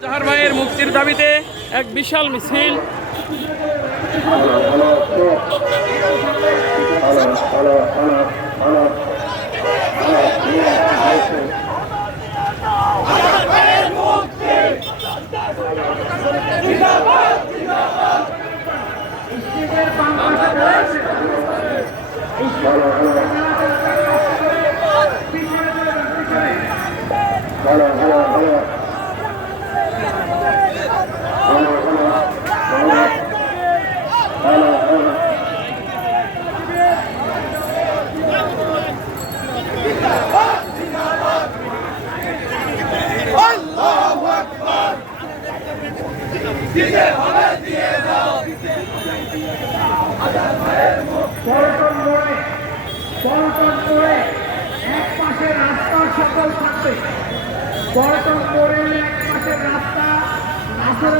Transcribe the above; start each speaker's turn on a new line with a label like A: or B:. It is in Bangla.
A: জাহার ভাইয়ের মুক্তির দাবিতে এক বিশাল মিছিল।
B: পল্টন মোড়ে পল্টন মোড়ে এক পাশে রাস্তা সকল থাকবে। পল্টন মোড়ে এক পাশে